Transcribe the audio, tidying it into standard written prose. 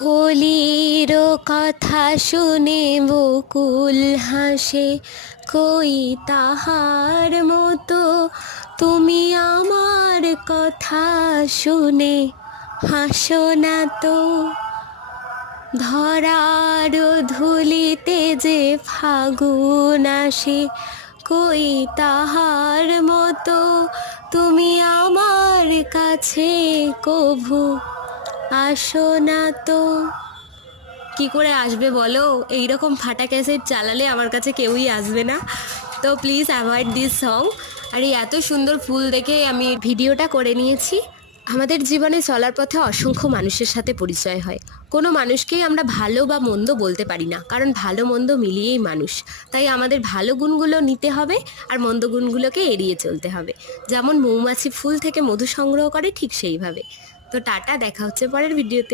হোলির কথা শুনে বকুল হাসে, কই তাহার মতো তুমি আমার কথা শুনে হাসো না তো। ধরার ধুলিতে যে ফাগুন আসে, কই তাহার মতো তুমি আমার কাছে কভু আসো না তো। কি করে আসবে বলো? এইরকম ফাটা ক্যাসেট চালালে আমার কাছে কেউই আসবে না। তো প্লিজ অ্যাভয়েড দিস সং। আর এই এত সুন্দর ফুল দেখে আমি ভিডিওটা করে নিয়েছি। আমাদের জীবনে চলার পথে অসংখ্য মানুষের সাথে পরিচয় হয়। কোনো মানুষকেই আমরা ভালো বা মন্দ বলতে পারি না, কারণ ভালো মন্দ মিলিয়েই মানুষ। তাই আমাদের ভালো গুণগুলো নিতে হবে আর মন্দ গুণগুলোকে এড়িয়ে চলতে হবে। যেমন মৌমাছি ফুল থেকে মধু সংগ্রহ করে, ঠিক সেইভাবে। তো টাটা, দেখা হচ্ছে পরের ভিডিওতে।